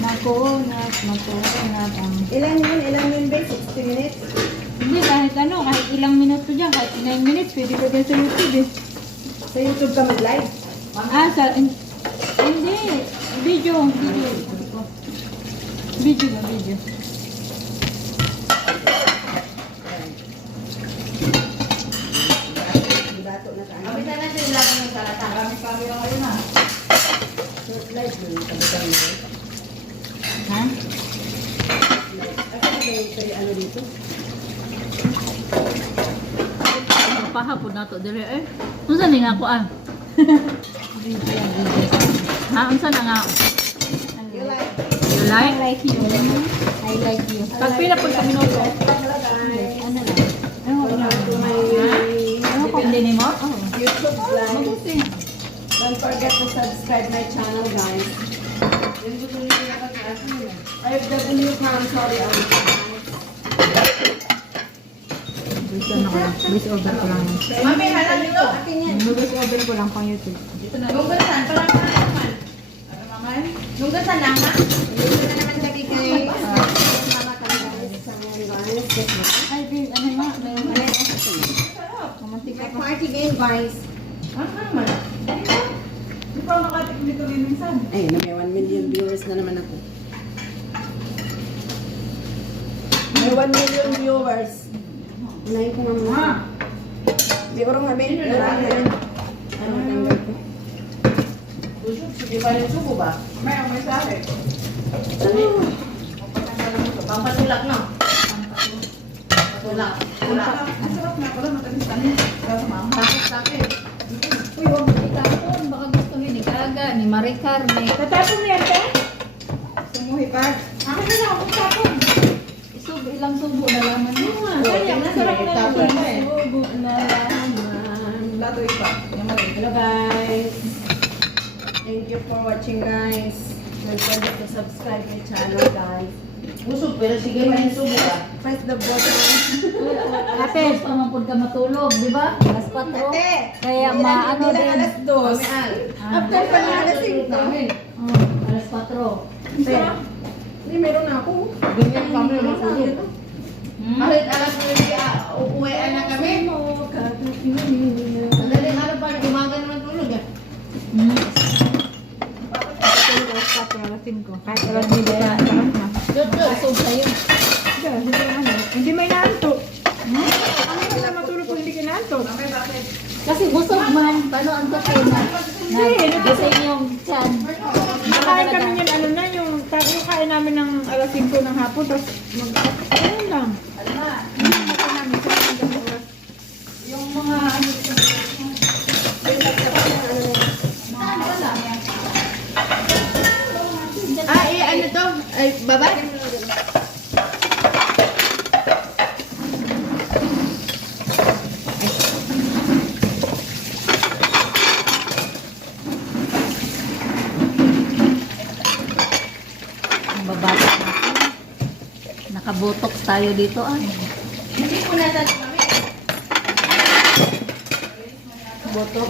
Makunat. Ilan yun ba? 60 minutes? Hindi, kahit ilang minuto dyan, kahit 9 minutes, pwede ko dyan sa YouTube eh. Sa YouTube ka mag-live? Hindi. Video. Video. Bato na tayo. Kami sana sila lagi ng salata. Kami yung ngayon ha. Short live mo yung kabitan mo. Ha? Ako ba yung ano dito? Pahapon na to dire eh. Unsa ni nga ako Video. Ha, unsa na nga? You like? You like? I like you. Pag pila pud ka minuto. Hello guys. Ano lang? Welcome to my Depende nimo? YouTube live. Mabuti. Don't forget to subscribe my channel guys. IFW from Saudi Arabia. Voice over ko lang. Mami, halal nito. Akin yan. Voice over ko lang pang YouTube. Dito na. Lunggasan para naman. Ano mamay? Lunggasan lang ha. Dito na naman kami kay mama talaga sa mga guys. Ay, babe, ano nga? May Kamantika pa. party game guys. Ano naman? Ikaw nakatikim dito rin minsan. Ayun na, may 1 million viewers na naman ako. May 1 million viewers. Unahin ko nga muna. Di ko rin nga, Ben. Ano tanggal ko? Sige ba yung subo ba? May sahe. Pampatulak no? Patulak. Ang sarap nga pala, matalis kami. Tapos sa akin. Uy, huwag mo itapon. Baka gusto ni Gaga, ni Maricar, ni... Tatapon mo yan, te? Sumuhipag. Ako na lang, huwag tapon. Ilang subo na laman mo. Kaya, masarap na Tapon mo eh. Subo na laman. Lato iba. Hello guys. Thank you for watching guys. Don't forget to subscribe my channel guys. Busog, pero sige may subo ka. Press the button. Ate, pamampun ka matulog, di ba? Alas 4. Ate! Kaya maano Ilan din. alas 2? Kamian. After pa na alas 5. Alas 4. Hindi, meron na ako. Ganyan kami matulog. Kahit alas 9, uuwian na kami. Madaling araw pa, umaga naman tulog eh. Kahit alas 9 na. Busog sa'yo. Hindi may naanto. Ano na matulog kung hindi kinaanto? Kasi busog man. Paano ang toke na? Gising yung tiyan. Nakain kami yan, ano na, yung kain namin ng alas 5 ng hapon, tapos ano lang. Yung mga ano ano to? Ay, baba? Babata natin. Nakabotox tayo dito. Hindi ko na sa kami. Botox.